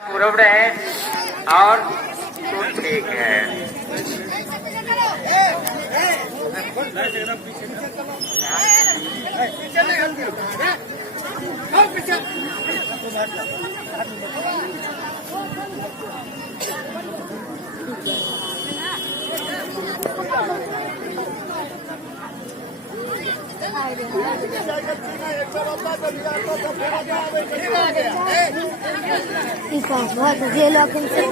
पूर्व है और तो ठीक है। ये लोग इनसे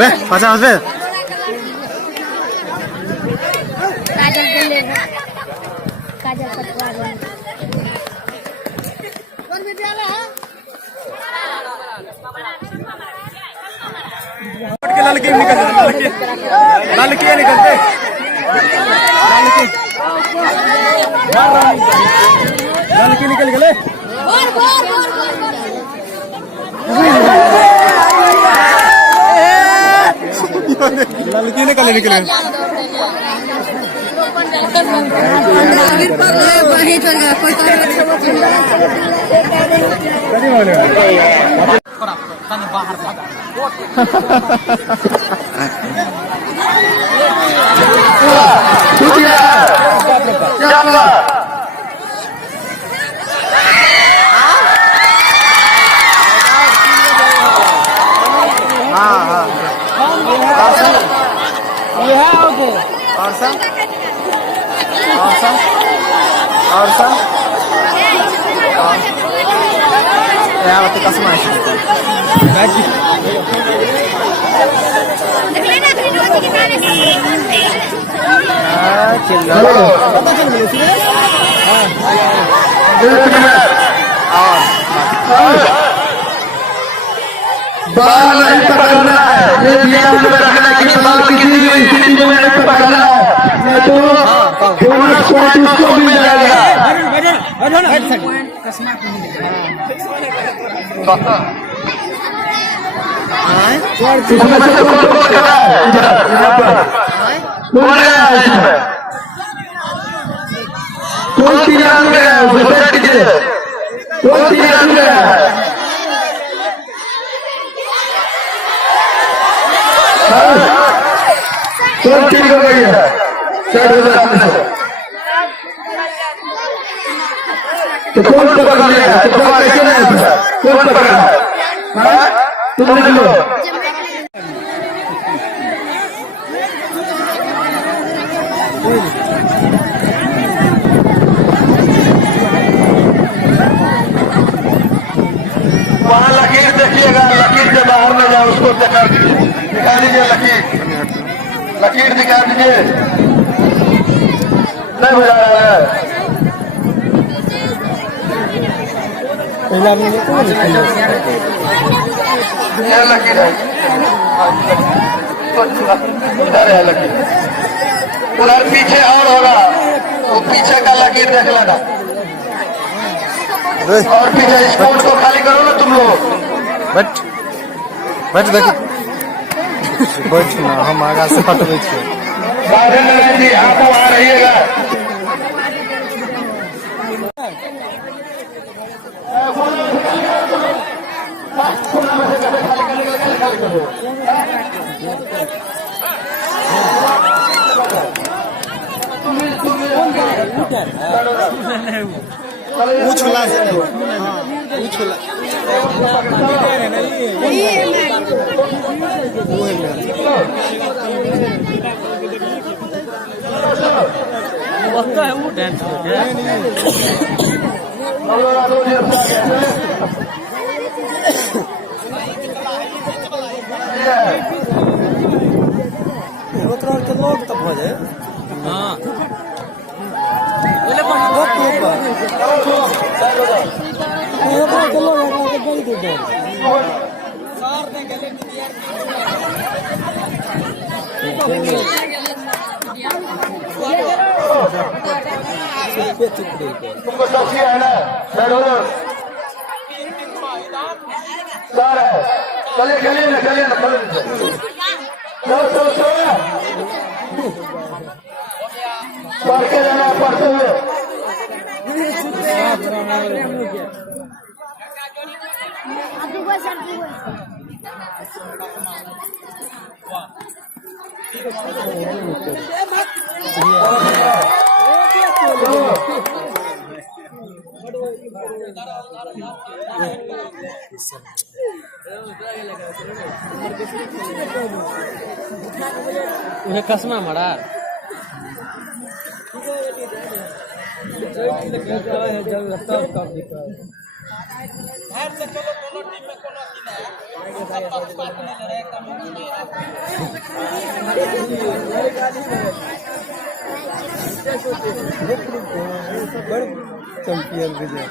Re, pasang Azril. काजल के ले काजल पटवा रहे कौन विद्यालय है लड़के लड़के निकलते लड़के निकल गए लड़की निकले निकले और सा ya waktu kasih masih gaji बाल नहीं पकड़ना है, ये ध्यान में रखना कि बाल किसी भी स्थिति में नहीं पकड़ना है, नहीं तो बोनस पॉइंट उसको मिल जाएगा। इसमें से कौन करना है? यहाँ पर कौन गया है इसमें? कौन तीन गया है? उसे सेट कीजिए। कौन तीन गया है? कौन ठीक हो गई है? सेट हो जाए तो कौन पकड़ लिया? तो पकड़ कैसे नहीं है? कौन पकड़ा है? तुम लिख लो। वहाँ लकीर देखिएगा, लकीर से बाहर में जाए उसको दिखा दीजिए लकीर दिखा दीजिए। नहीं बजा रहा है यह लकीर है, इधर है लकीर। उधर पीछे और होगा, वो पीछे का लकीर देख लेना। और पीछे स्पोर्ट को खाली करो ना तुम लोग। बैठ देखिए बैठ ना हम आगा से पटवे छे राजेंद्र जी आप आ रहिएगा। उछला उछला है वो डांस हो के लोग तब हो जाए। हाँ तुमको सबसे है ना सर है चलिए ना चलो पढ़ के जाना पढ़ते हुए उन्हें कसमा मरा चैंपियन विजय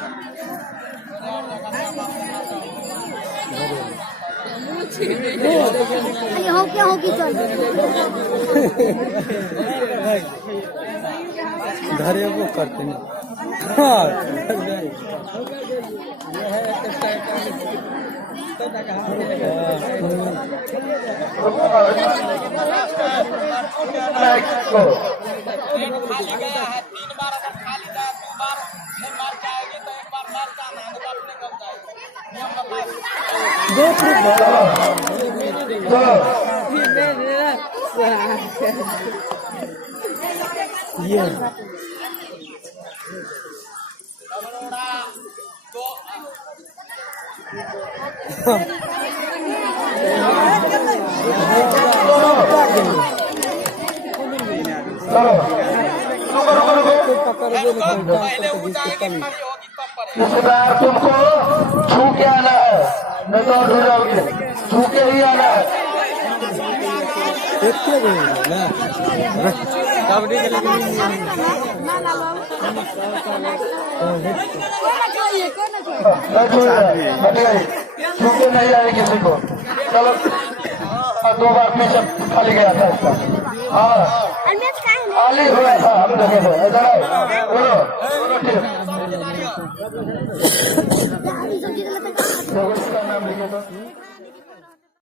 होगी चल घरे वो करते हैं ये इस बार तुमको छू के आना है, नहीं तो हो जाओगे। छू के ही आना है। कबड्डी के लिए छू के नहीं आए किसी को। चलो 2 बार पीछे खाली गया था इसका। हाँ खाली हुआ था हम देखे थे। इधर आओ, बोलो ठीक। नाम लिखो तो